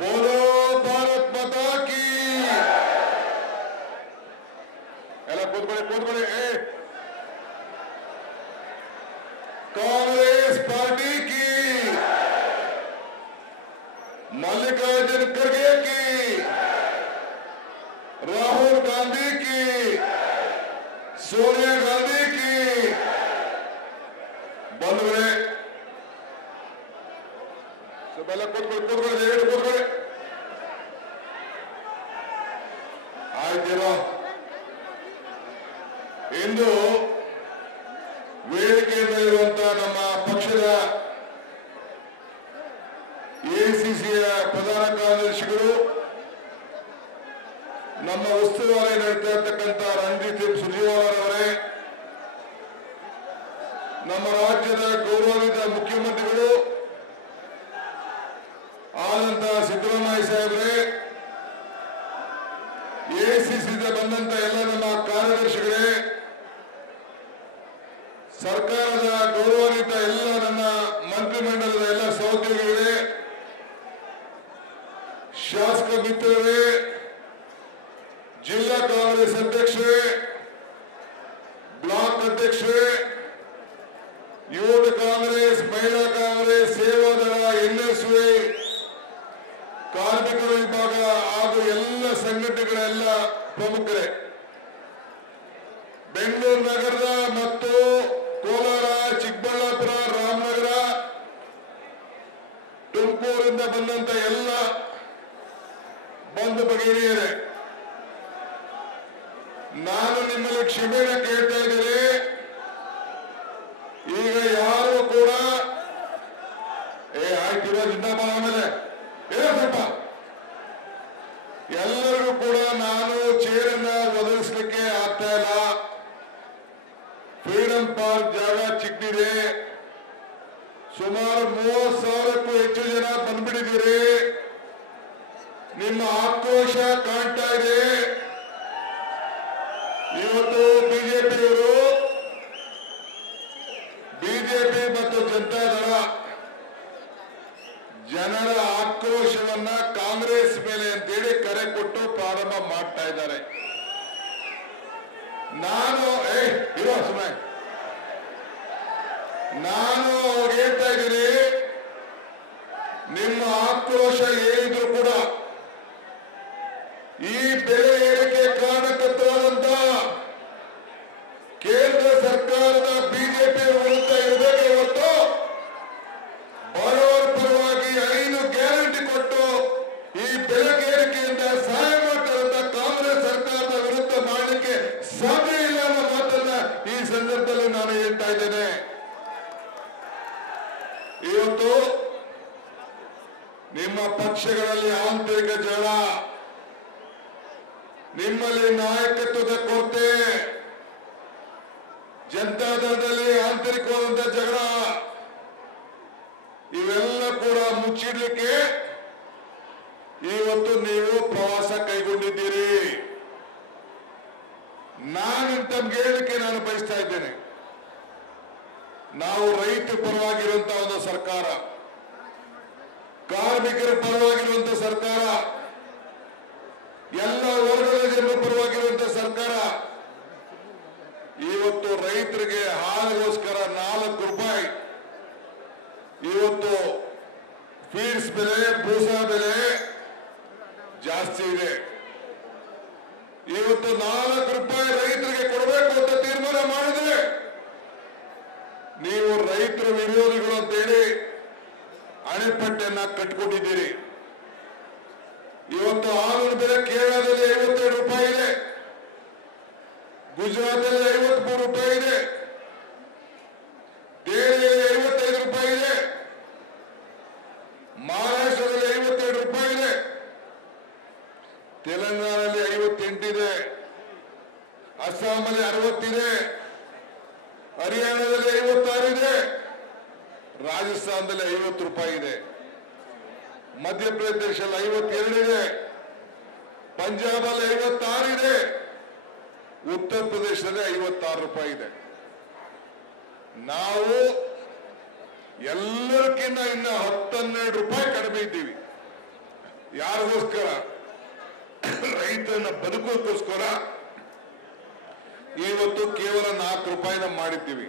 बोलो भारत माता की। ಎಲ್ಲ ಕೂತ್ಕೊಳ್ಳಿ कांग्रेस पार्टी की, मल्लिकार्जुन खड़गे की, राहुल गांधी की, सोनिया गांधी की। बंधुಗಳೇ सबೆಲ್ಲ ಕೂತ್ಕೊಳ್ಳಿ ಆಯ್ತಿರೋ ಇಂದು ವೇದಿಕೆಯಲ್ಲಿರುವಂತಹ ನಮ್ಮ ಪಕ್ಷದ ಎಸಿಸಿಯ ಪ್ರಧಾನ ಕಾರ್ಯದರ್ಶಿಗಳು, ನಮ್ಮ ಉಸ್ತುವಾರಿ ನಡೆಸ್ತಾ ಇರತಕ್ಕಂಥ ರಣಜಿತ್ ಸಿಂಗ್ ಸುರ್ಜೇವಾಲಾರವರೇ, ನಮ್ಮ ರಾಜ್ಯದ ಗೌರವಾನ್ವಿತ ಮುಖ್ಯಮಂತ್ರಿಗಳು ಆದಂತಹ ಸಿದ್ದರಾಮಯ್ಯ ಸಾಹೇಬ್ರೆ, ಎಸಿಸಿಯಿಂದ ಬಂದಂತ ಎಲ್ಲ ನಮ್ಮ ಕಾರ್ಯದರ್ಶಿಗಳೇ, ಸರ್ಕಾರದ ಗೌರವಾನ್ವಿತ ಎಲ್ಲ ನನ್ನ ಮಂತ್ರಿಮಂಡಲದ ಎಲ್ಲ ಸಹೋದ್ಯೋಗಿಗಳೇ, ಶಾಸಕ ಮಿತ್ರರೇ, ಜಿಲ್ಲಾ ಕಾಂಗ್ರೆಸ್ ಅಧ್ಯಕ್ಷರೇ, ಬ್ಲಾಕ್ ಅಧ್ಯಕ್ಷರೇ, ಯುವಕ ಕಾಂಗ್ರೆಸ್, ಮಹಿಳಾ ಕಾಂಗ್ರೆಸ್, ಸೇವಾದಳ, ಎನ್ಎಸ್ವೈ, ಕಾರ್ಮಿಕರ ವಿಭಾಗ ಹಾಗೂ ಎಲ್ಲ ಸಂಘಟನೆಗಳ ಎಲ್ಲ ಪ್ರಮುಖರೇ, ಬೆಂಗಳೂರು ನಗರದ ಮತ್ತು ಕೋಲಾರ, ಚಿಕ್ಕಬಳ್ಳಾಪುರ, ರಾಮನಗರ, ತುಮಕೂರಿಂದ ಬಂದಂತ ಎಲ್ಲ ಬಂಧು ಭಗಿನಿಯರೇ, ನಾನು ನಿಮ್ಮಲ್ಲಿ ಕ್ಷಮೆನ ಕೇಳ್ತಾ ಇದ್ದೇನೆ. ಈಗ ಯಾರು ಕೂಡ ಆಯ್ತಿರೋ ಜಿಂದಾಬಾದ್ ಆಮೇಲೆ ಸ್ವಲ್ಪ ಎಲ್ಲರಿಗೂ ಕೂಡ ನಾನು ಚೇರನ್ನ ಒದಗಿಸ್ಲಿಕ್ಕೆ ಆಗ್ತಾ ಇಲ್ಲ. ಫ್ರೀಡಂ ಪಾರ್ಕ್ ಜಾಗ ಚಿಕ್ಕಿದೆ, ಸುಮಾರು 30,000ಕ್ಕೂ ಹೆಚ್ಚು ಜನ ಬಂದ್ಬಿಟ್ಟಿದ್ದೀರಿ. ನಿಮ್ಮ ಆಕ್ರೋಶ ಕಾಣ್ತಾ ಇದೆ. ಇವತ್ತು ಬಿಜೆಪಿ ಮತ್ತು ಜನತಾದಳ ಜನರ ಆಕ್ರೋಶವನ್ನ ಕಾಂಗ್ರೆಸ್ ಮೇಲೆ ಅಂತೇಳಿ ಕರೆ ಕೊಟ್ಟು ಪ್ರಾರಂಭ ಮಾಡ್ತಾ ಇದ್ದಾರೆ. ನಾನು ಹೇಳ್ತಾ ಇದ್ದೀನಿ, ನಿಮ್ಮ ಆಕ್ರೋಶ ಏನಿದ್ರು ಕೂಡ ಈ ಬೆಲೆ ಏರಿಕೆ ಕಾರಣಕರ್ತರಾದಂತ ಕೇಂದ್ರ ಸರ್ಕಾರದ ಬಿಜೆಪಿ ವಿರುದ್ಧ ಇರಬೇಕೆ ಹೊರತು ಬಡವರ ಪರವಾಗಿ 5 ಗ್ಯಾರಂಟಿ ಕೊಟ್ಟು ಈ ಬೆಲೆ ಏರಿಕೆಯಿಂದ ಸಹಾಯ ಮಾಡ್ತಾರಂತ ಕಾಂಗ್ರೆಸ್ ಸರ್ಕಾರದ ವಿರುದ್ಧ ಮಾಡಲಿಕ್ಕೆ ಸಾಧ್ಯ ಇಲ್ಲ ಅನ್ನೋ ಮಾತನ್ನ ಈ ಸಂದರ್ಭದಲ್ಲಿ ನಾನು ಹೇಳ್ತಾ ಇದ್ದೇನೆ. ಇವತ್ತು ನಿಮ್ಮ ಪಕ್ಷಗಳಲ್ಲಿ ಆಂತರಿಕ ಜಗಳ, ನಿಮ್ಮಲ್ಲಿ ನಾಯಕತ್ವದ ಕೊರತೆ, ಜನತಾದಳದಲ್ಲಿ ಆಂತರಿಕವಾದಂತಹ ಜಗಳ, ಇವೆಲ್ಲ ಕೂಡ ಮುಚ್ಚಿಡ್ಲಿಕ್ಕೆ ಇವತ್ತು ನೀವು ಪ್ರವಾಸ ಕೈಗೊಂಡಿದ್ದೀರಿ. ನಾನು ತಮ್ಗೆ ಹೇಳಲಿಕ್ಕೆ ನಾನು ಬಯಸ್ತಾ ಇದ್ದೇನೆ, ನಾವು ರೈತ ಪರವಾಗಿರುವಂತಹ ಒಂದು ಸರ್ಕಾರ, ಕಾರ್ಮಿಕರ ಪರವಾಗಿರುವಂತಹ ಸರ್ಕಾರ, ಎಲ್ಲ ವರ್ಗದ ಜನರ ಪರವಾಗಿರುವಂತಹ ಸರ್ಕಾರ. ಇವತ್ತು ರೈತರಿಗೆ ಹಾಲಿಗೋಸ್ಕರ 4 ರೂಪಾಯಿ ಇವತ್ತು ಫೀಡ್ಸ್ ಬೆಲೆ, ಬೂಸಾ ಬೆಲೆ ಜಾಸ್ತಿ ಇದೆ. ಇವತ್ತು 4 ರೂಪಾಯಿ ರೈತರಿಗೆ ಕೊಡಬೇಕು ಅಂತ ತೀರ್ಮಾನ ಮಾಡಿದ್ರೆ ನೀವು ರೈತರ ವಿರೋಧಿಗಳು ಅಂತೇಳಿ ಅಣೆಪಟ್ಟೆಯನ್ನ ಕಟ್ಟಿಕೊಂಡಿದ್ದೀರಿ. ಇವತ್ತು ಹಾಲಿನ ಬೆಲೆ ಕೇರಳದಲ್ಲಿ 57 ರೂಪಾಯಿ ಇದೆ, ಗುಜರಾತಲ್ಲಿ 53 ರೂಪಾಯಿ ಇದೆ, ದೆಹಲಿಯಲ್ಲಿ 55 ರೂಪಾಯಿ ಇದೆ, ಮಹಾರಾಷ್ಟ್ರದಲ್ಲಿ 52 ರೂಪಾಯಿ ಇದೆ, ತೆಲಂಗಾಣದಲ್ಲಿ 58 ಇದೆ, ಅಸ್ಸಾಮಲ್ಲಿ 60 ಇದೆ, ಹರಿಯಾಣದಲ್ಲಿ 56 ಇದೆ, ರಾಜಸ್ಥಾನದಲ್ಲಿ 50 ರೂಪಾಯಿ ಇದೆ, ಮಧ್ಯಪ್ರದೇಶದಲ್ಲಿ 52 ಇದೆ, ಪಂಜಾಬಲ್ಲಿ 56 ಇದೆ, ಉತ್ತರ ಪ್ರದೇಶದಲ್ಲಿ 56 ರೂಪಾಯಿ ಇದೆ. ನಾವು ಎಲ್ಲರಿಗಿಂತ ಇನ್ನ 10-12 ರೂಪಾಯಿ ಕಡಿಮೆ ಇದ್ದೀವಿ. ಯಾರಿಗೋಸ್ಕರ? ರೈತನ ಬದುಕೋಕ್ಕೋಸ್ಕರ ಇವತ್ತು ಕೇವಲ 4 ರೂಪಾಯಿನ ಮಾಡಿದ್ದೀವಿ.